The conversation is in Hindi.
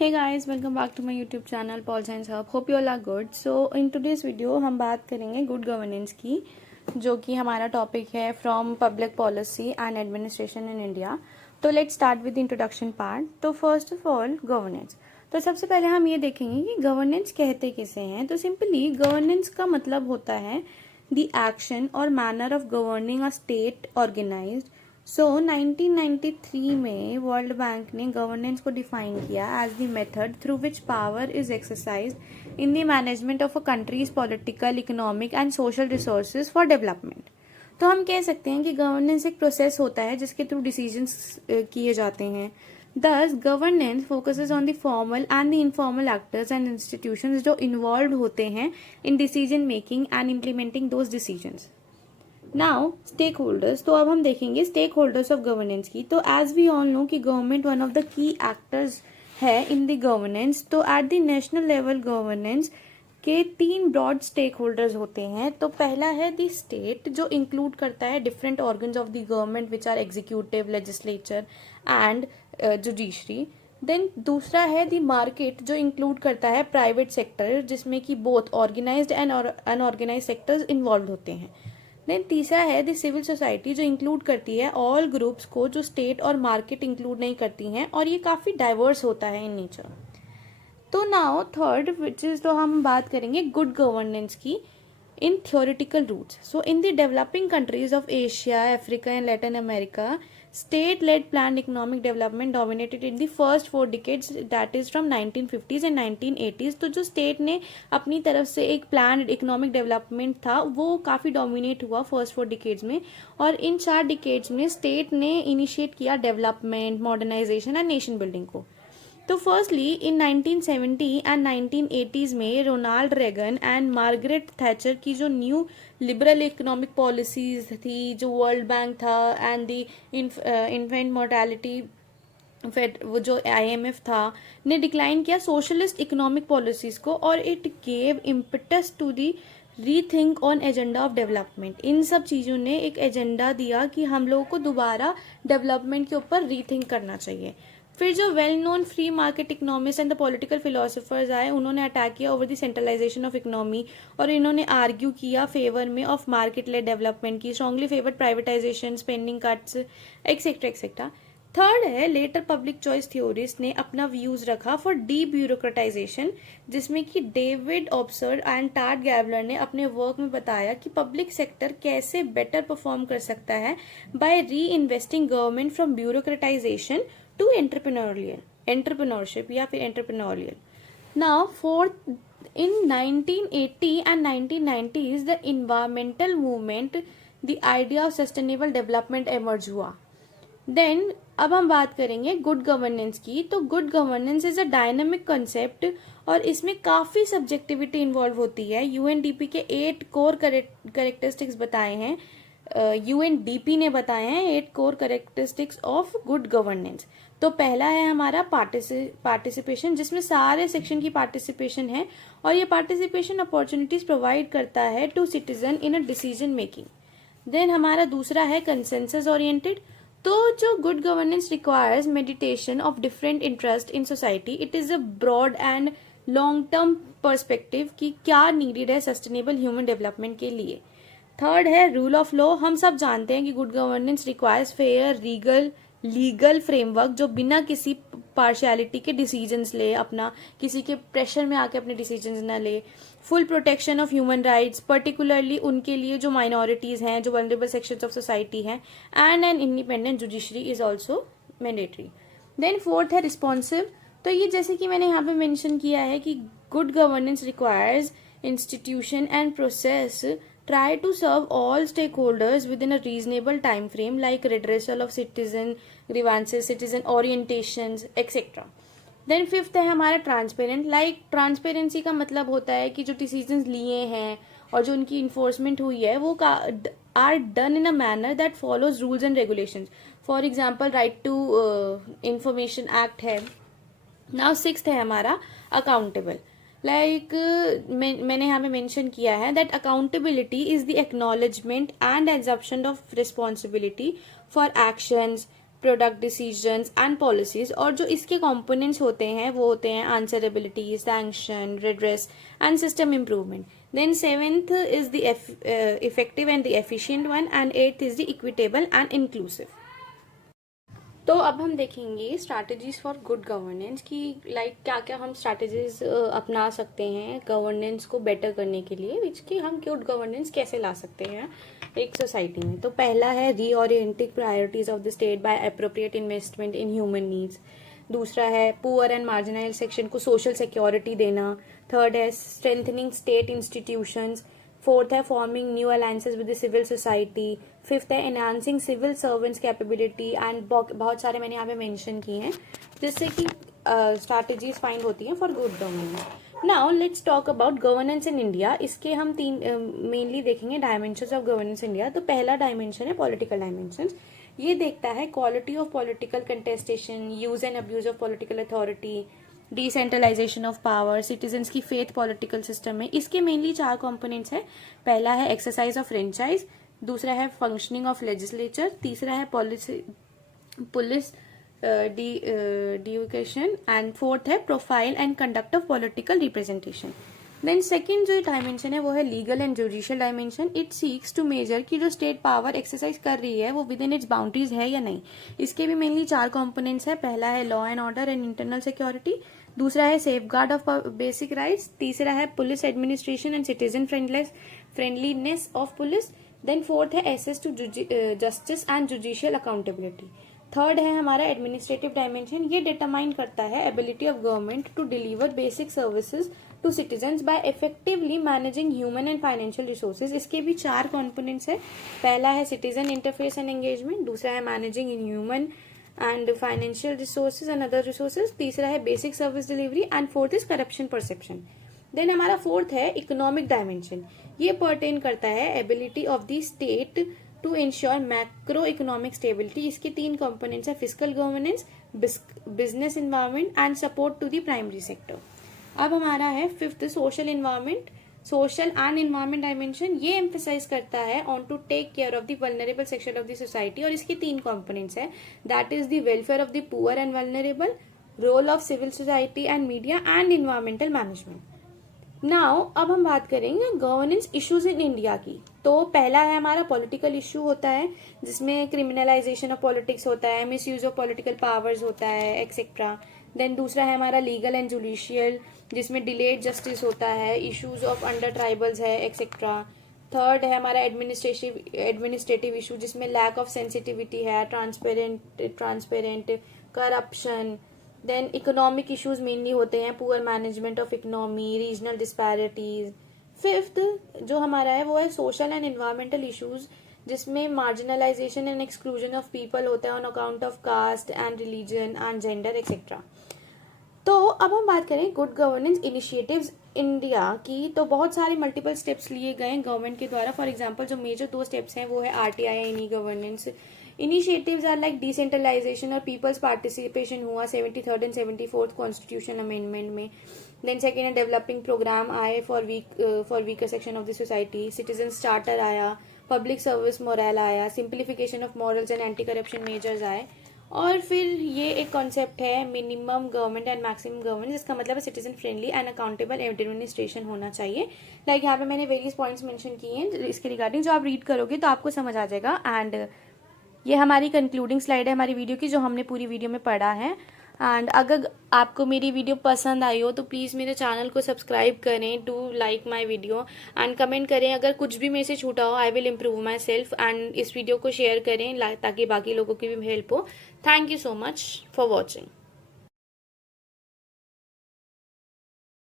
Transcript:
Hey guys, welcome back to my YouTube channel Paul Science Hub. Hope you all are good. So in today's video हम बात करेंगे गुड गवर्नेंस की, जो कि हमारा टॉपिक है from public policy and administration in India. तो let's start with introduction part. तो फर्स्ट ऑफ ऑल गवर्नेंस. तो सबसे पहले हम ये देखेंगे कि गवर्नेंस कहते किसे हैं. तो सिंपली गवर्नेंस का मतलब होता है द एक्शन और manner of governing a state organised. So 1993 में वर्ल्ड बैंक ने गवर्नेंस को डिफाइन किया as the method through which power is exercised in the management of a country's political, economic and social resources for development. तो हम कह सकते हैं कि गवर्नेंस एक प्रोसेस होता है जिसके थ्रू डिसीजंस किए जाते हैं. Thus, governance focuses on the formal and the informal actors and institutions जो involved होते हैं in decision making and implementing those decisions. Now stakeholders. तो अब हम देखेंगे स्टेक होल्डर्स ऑफ गवर्नेंस की. तो एज वी ऑल नो कि government one of the key actors है इन द गवर्नेंस. तो at the national level governance के 3 ब्रॉड स्टेक होल्डर्स होते हैं. तो पहला है द स्टेट, जो इंक्लूड करता है different organs of the government which are executive, legislature and judiciary. Then दूसरा है द मार्केट, जो इंक्लूड करता है प्राइवेट सेक्टर, जिसमें कि both organised and unorganised sectors involve होते हैं. देन तीसरा है द सिविल सोसाइटी, जो इंक्लूड करती है ऑल ग्रुप्स को जो स्टेट और मार्केट इंक्लूड नहीं करती हैं, और ये काफी डाइवर्स होता है इन नेचर. तो नाउ थर्ड विच इज, तो हम बात करेंगे गुड गवर्नेंस की in theoretical roots. So in the developing countries of Asia, Africa and Latin America, state-led planned economic development dominated in the first 4 decades, that is from 1950s and 1980s. तो जो state ने अपनी तरफ से एक planned economic development था वो काफ़ी dominate हुआ first 4 decades में, और इन 4 decades में state ने initiate किया development, modernization and nation building को. तो फर्स्टली इन 1970 एंड 1980s में Ronald Reagan and Margaret Thatcher की जो न्यू लिबरल इकोनॉमिक पॉलिसीज थी, जो वर्ल्ड बैंक था एंड द इन्फेंट मोर्टेलिटी वो जो IMF था, ने डिक्लाइन किया सोशलिस्ट इकोनॉमिक पॉलिसीज को, और it gave impetus to the rethink on agenda of development. इन सब चीज़ों ने एक एजेंडा दिया कि हम लोगों को दोबारा डेवलपमेंट के ऊपर रीथिंक करना चाहिए. फिर जो well known free market economist and the political philosophers आए, उन्होंने अटैक किया over the centralisation of economy, और इन्होंने आर्ग्यू किया फेवर में ऑफ मार्केट लेड डेवलपमेंट की, strongly favoured privatisation, spending cuts etcetera etcetera. Third है लेटर पब्लिक चॉइस थ्योरिस्ट ने अपना व्यूज रखा फॉर डी ब्यूरोक्रेटाइजेशन, जिसमें कि डेविड ऑब्सर्ड एंड टार्ट गैबलर ने अपने वर्क में बताया कि पब्लिक सेक्टर कैसे बेटर परफॉर्म कर सकता है by reinvesting government from bureaucratisation to entrepreneurship या फिर entrepreneurial. Now fourth, in 1980 and 1990s the environmental movement, the idea of sustainable development emerge हुआ. Then अब हम बात करेंगे गुड गवर्नेंस की. तो good governance is a dynamic concept, और इसमें काफी सब्जेक्टिविटी इन्वॉल्व होती है. UNDP के 8 कोर करेक्टरिस्टिक्स बताए हैं, UNDP ने बताए हैं 8 core characteristics of good governance. तो पहला है हमारा पार्टिसिपेशन, जिसमें सारे सेक्शन की पार्टिसिपेशन है, और ये पार्टिसिपेशन अपॉर्चुनिटीज प्रोवाइड करता है to citizen in a decision making. Then हमारा दूसरा है कंसेंसस ओरिएंटेड. तो जो good governance requires meditation of different interest in society. It is a broad and long term perspective कि क्या नीडेड है सस्टेनेबल ह्यूमन डेवलपमेंट के लिए. थर्ड है रूल ऑफ लॉ. हम सब जानते हैं कि good governance requires fair legal framework, जो बिना किसी पार्शियलिटी के डिसीजंस ले, अपना किसी के प्रेशर में आके अपने डिसीजंस ना ले. Full protection of human rights, particularly उनके लिए जो माइनॉरिटीज हैं, जो वल्नरेबल सेक्शंस ऑफ सोसाइटी हैं, and an independent judiciary is also mandatory. Then fourth है रिस्पॉन्सिव. तो ये जैसे कि मैंने यहाँ पे मेंशन किया है कि good governance requires institution and process try to serve all stakeholders within a reasonable time frame, like redressal of citizen grievances, citizen orientations, etc. Then fifth है हमारा ट्रांसपेरेंट. लाइक ट्रांसपेरेंसी का मतलब होता है कि जो डिसीजंस लिए हैं और जो उनकी इन्फोर्समेंट हुई है वो are done in a manner that follows rules and regulations. For example right to information act है. नाउ सिक्स्थ है हमारा अकाउंटेबल. लाइक मैंने यहाँ पे मेंशन किया है that accountability is the acknowledgment and assumption of responsibility for actions, product decisions and policies, और जो इसके कंपोनेंट्स होते हैं वो होते हैं answerability, sanction, redress and system improvement. Then seventh is the effective and the efficient one, and eighth is the equitable and inclusive. तो अब हम देखेंगे स्ट्रैटेजीज फॉर गुड गवर्नेंस की लाइक क्या क्या हम स्ट्रैटेजीज अपना सकते हैं गवर्नेंस को बेटर करने के लिए, विच कि हम गुड गवर्नेंस कैसे ला सकते हैं एक सोसाइटी में. तो पहला है reorienting priorities of the state by appropriate investment in human needs. दूसरा है पुअर एंड मार्जिनाइज सेक्शन को सोशल सिक्योरिटी देना. थर्ड है स्ट्रेंथनिंग स्टेट इंस्टीट्यूशंस. फोर्थ है forming new alliances with the civil society. Fifth है enhancing civil servants capability, and बहुत सारे मैंने यहाँ पे मेंशन किए हैं जिससे कि स्ट्रैटेजीज फाइंड होती हैं for good governance. Now let's talk about governance in India. इसके हम तीन मेनली देखेंगे डायमेंशंस ऑफ गवर्नेंस इंडिया. तो पहला डायमेंशन है पॉलिटिकल डायमेंशन. ये देखता है quality of political contestation, use and abuse of political authority, decentralisation of power, citizens की फेथ पॉलिटिकल सिस्टम में. इसके मेनली 4 कंपोनेंट्स है. पहला है एक्सरसाइज ऑफ फ्रेंचाइज, दूसरा है फंक्शनिंग ऑफ लेजिस्लेचर, तीसरा है पुलिस डियूकेशन, एंड फोर्थ है profile and conduct of political representation. Then second जो डायमेंशन है वो है legal and judicial dimension. It seeks to measure कि जो स्टेट पावर एक्सरसाइज कर रही है वो विद इन इट्स बाउंड्रीज है या नहीं. इसके भी मेनली 4 कंपोनेंट्स है. पहला है law and order and internal security, दूसरा है सेफगार्ड ऑफ बेसिक राइट्स, तीसरा है police administration and citizen friendliness of police. Then fourth है access to justice and judicial accountability. Third है हमारा एडमिनिस्ट्रेटिव डायमेंशन. ये डिटरमाइन करता है ability of government to deliver basic services to citizens by effectively managing human and financial resources. इसके भी 4 कॉम्पोनेंट्स है. पहला है सिटीजन इंटरफेस एंड एंगेजमेंट, दूसरा है managing in human and financial resources and other resources, तीसरा है basic service delivery, and fourth is corruption perception. Then हमारा फोर्थ है इकोनॉमिक डायमेंशन. ये पर्टेन करता है ability of the state to ensure macro economic stability. इसके 3 कंपोनेंट्स है physical governance, business environment and support to the primary sector. अब हमारा है fifth social environment, social and environment dimension. ये एम्फेसाइज करता है on to take care of the vulnerable section of the society, और इसके 3 कंपोनेंट्स है. That is the welfare of the poor and vulnerable, role of civil society and media, and environmental management. Now अब हम बात करेंगे गवर्नेंस इश्यूज इन इंडिया की. तो पहला है हमारा पॉलिटिकल इश्यू होता है जिसमें क्रिमिनलाइजेशन ऑफ पॉलिटिक्स होता है, misuse of political powers होता है एक्सेट्रा. देन दूसरा है हमारा लीगल एंड जुडिशियल जिसमें डिलेड जस्टिस होता है, इश्यूज ऑफ अंडर ट्राइबल्स है एक्सेट्रा. थर्ड है हमारा एडमिनिस्ट्रेटिव इशू जिसमें लैक ऑफ सेंसिटिविटी है, transparent corruption. Then economic issues mainly होते हैं poor management of economy, regional disparities. Fifth जो हमारा है वो है सोशल एंड एनवायरमेंटल इश्यूज जिसमें marginalisation and exclusion of people होता है on account of caste and religion and gender etcetera. तो अब हम बात करें गुड गवर्नेंस इनिशिएटिव्स इंडिया की. तो बहुत सारे मल्टीपल स्टेप्स लिए गए हैं गवर्नमेंट के द्वारा. फॉर एग्जांपल जो मेजर 2 स्टेप्स हैं वो है RTI and e governance. Initiatives are like decentralisation और पीपल्स पार्टिसिपेशन हुआ 73rd एंड 74th कॉन्स्टिट्यूशन अमेंडमेंट में. देन सेकेंड है डेवलपिंग प्रोग्राम आए for weaker section of the society, citizen charter आया, पब्लिक सर्विस मोरल आया, simplification of morals and anti corruption measures आए. और फिर ये एक कॉन्सेप्ट है minimum government and maximum government, जिसका मतलब है citizen friendly and accountable administration होना चाहिए. लाइक यहाँ पे मैंने वेरियस पॉइंट्स मेंशन किए हैं इसके रिगार्डिंग, जो आप रीड करोगे तो आपको समझ आ जाएगा. एंड ये हमारी कंक्लूडिंग स्लाइड है हमारी वीडियो की जो हमने पूरी वीडियो में पढ़ा है. एंड अगर आपको मेरी वीडियो पसंद आई हो तो प्लीज़ मेरे चैनल को सब्सक्राइब करें, do like my video and comment करें. अगर कुछ भी मेरे से छूटा हो I will improve my self. And इस वीडियो को शेयर करें ताकि बाकी लोगों की भी हेल्प हो. Thank you so much for watching.